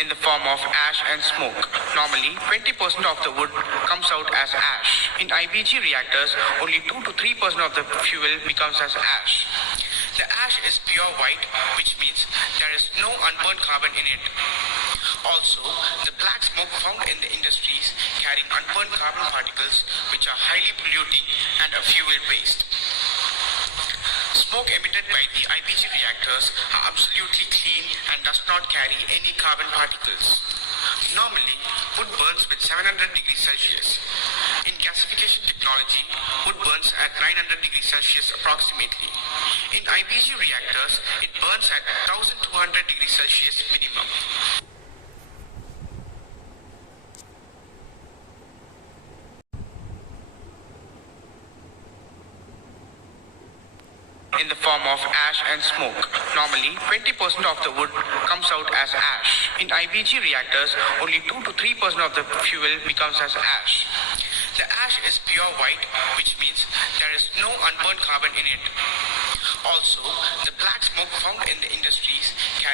in the form of ash and smoke. Normally, 20% of the wood comes out as ash. In IBG reactors, only 2 to 3% of the fuel becomes as ash. The ash is pure white, which means there is no unburned carbon in it. Also, the black smoke found in the industries carrying unburned carbon particles, which are highly polluting and a fuel waste. Smoke emitted by the IBG reactors are absolutely clean and does not carry any carbon particles. Normally, wood burns with 700 degrees Celsius. In gasification technology, wood burns at 900 degrees Celsius approximately. In IBG reactors, it burns at 1200 degrees Celsius minimum. In the form of ash and smoke. Normally, 20% of the wood comes out as ash. In IBG reactors, only 2 to 3% of the fuel becomes as ash. The ash is pure white, which means there is no unburned carbon in it. Also, the black smoke found in the industries carry